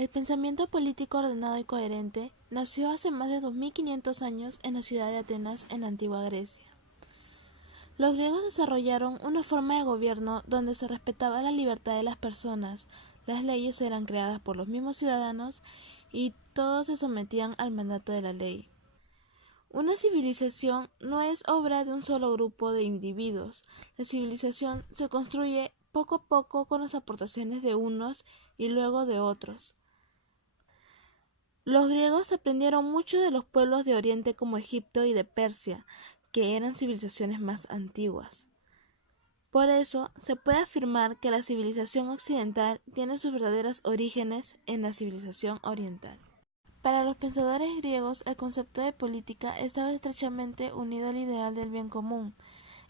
El pensamiento político ordenado y coherente nació hace más de 2500 años en la ciudad de Atenas, en la antigua Grecia. Los griegos desarrollaron una forma de gobierno donde se respetaba la libertad de las personas, las leyes eran creadas por los mismos ciudadanos y todos se sometían al mandato de la ley. Una civilización no es obra de un solo grupo de individuos. La civilización se construye poco a poco con las aportaciones de unos y luego de otros. Los griegos aprendieron mucho de los pueblos de Oriente como Egipto y de Persia, que eran civilizaciones más antiguas. Por eso, se puede afirmar que la civilización occidental tiene sus verdaderos orígenes en la civilización oriental. Para los pensadores griegos, el concepto de política estaba estrechamente unido al ideal del bien común,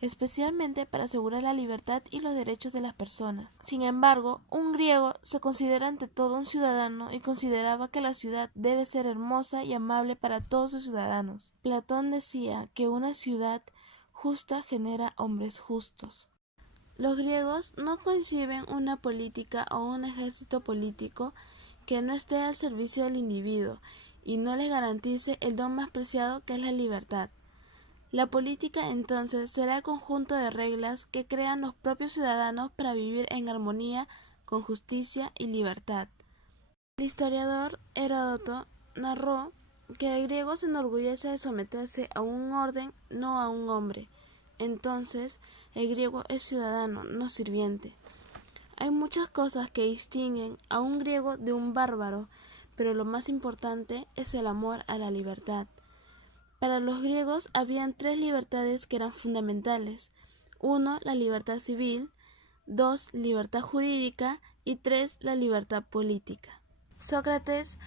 especialmente para asegurar la libertad y los derechos de las personas. Sin embargo, un griego se considera ante todo un ciudadano y consideraba que la ciudad debe ser hermosa y amable para todos sus ciudadanos. Platón decía que una ciudad justa genera hombres justos. Los griegos no conciben una política o un ejército político que no esté al servicio del individuo y no les garantice el don más preciado que es la libertad. La política entonces será el conjunto de reglas que crean los propios ciudadanos para vivir en armonía con justicia y libertad. El historiador Heródoto narró que el griego se enorgullece de someterse a un orden, no a un hombre. Entonces, el griego es ciudadano, no sirviente. Hay muchas cosas que distinguen a un griego de un bárbaro, pero lo más importante es el amor a la libertad. Para los griegos habían tres libertades que eran fundamentales. 1. La libertad civil, 2. Libertad jurídica y 3. La libertad política. Sócrates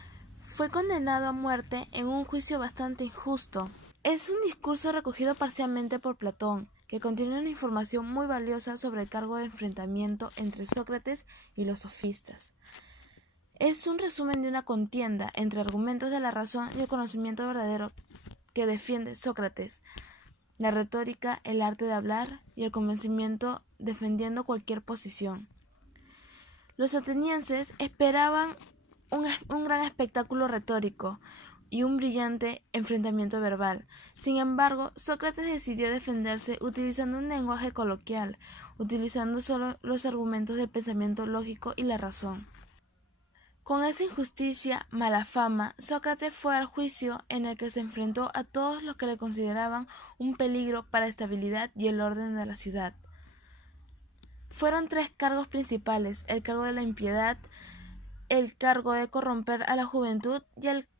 fue condenado a muerte en un juicio bastante injusto. Es un discurso recogido parcialmente por Platón, que contiene una información muy valiosa sobre el cargo de enfrentamiento entre Sócrates y los sofistas. Es un resumen de una contienda entre argumentos de la razón y el conocimiento verdadero que defiende Sócrates, la retórica, el arte de hablar y el convencimiento defendiendo cualquier posición. Los atenienses esperaban un gran espectáculo retórico y un brillante enfrentamiento verbal. Sin embargo, Sócrates decidió defenderse utilizando un lenguaje coloquial, utilizando solo los argumentos del pensamiento lógico y la razón. Con esa injusticia, mala fama, Sócrates fue al juicio en el que se enfrentó a todos los que le consideraban un peligro para la estabilidad y el orden de la ciudad. Fueron tres cargos principales: el cargo de la impiedad, el cargo de corromper a la juventud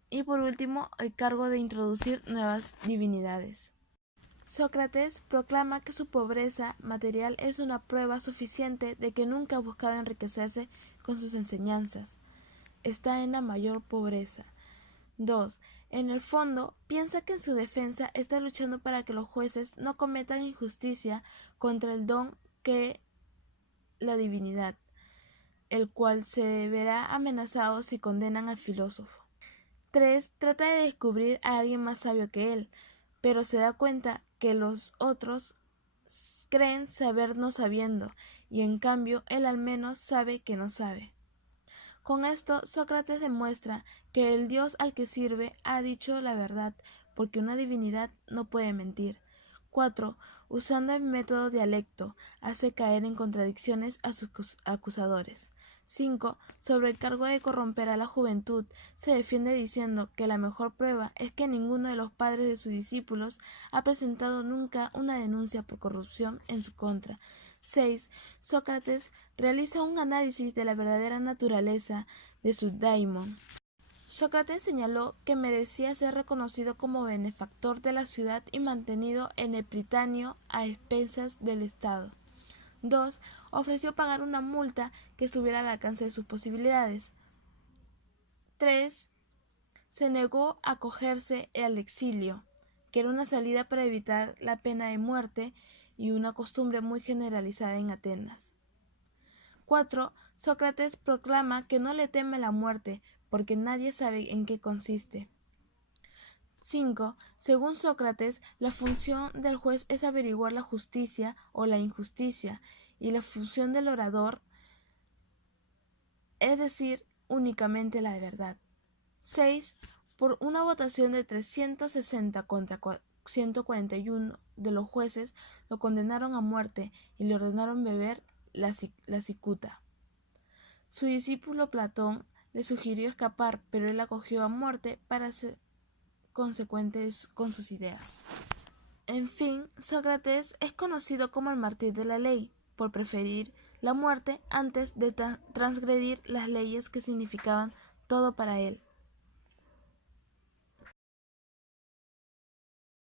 y por último el cargo de introducir nuevas divinidades. Sócrates proclama que su pobreza material es una prueba suficiente de que nunca ha buscado enriquecerse con sus enseñanzas. Está en la mayor pobreza. 2. En el fondo, piensa que en su defensa está luchando para que los jueces no cometan injusticia contra el don que la divinidad, el cual se verá amenazado si condenan al filósofo. 3. Trata de descubrir a alguien más sabio que él, pero se da cuenta que los otros creen saber no sabiendo, y en cambio él al menos sabe que no sabe. Con esto, Sócrates demuestra que el Dios al que sirve ha dicho la verdad, porque una divinidad no puede mentir. 4. Usando el método dialecto, hace caer en contradicciones a sus acusadores. 5. Sobre el cargo de corromper a la juventud, se defiende diciendo que la mejor prueba es que ninguno de los padres de sus discípulos ha presentado nunca una denuncia por corrupción en su contra. 6. Sócrates realiza un análisis de la verdadera naturaleza de su daimon. Sócrates señaló que merecía ser reconocido como benefactor de la ciudad y mantenido en el Pritáneo a expensas del Estado. 2. Ofreció pagar una multa que estuviera al alcance de sus posibilidades. 3. Se negó a acogerse al exilio, que era una salida para evitar la pena de muerte y una costumbre muy generalizada en Atenas. 4. Sócrates proclama que no le teme la muerte, porque nadie sabe en qué consiste. 5. Según Sócrates, la función del juez es averiguar la justicia o la injusticia, y la función del orador, es decir, únicamente la de verdad. 6. Por una votación de 360 contra 141 de los jueces, lo condenaron a muerte y le ordenaron beber la cicuta. Su discípulo Platón le sugirió escapar, pero él acogió a muerte para ser consecuente con sus ideas. En fin, Sócrates es conocido como el mártir de la ley, por preferir la muerte antes de transgredir las leyes que significaban todo para él.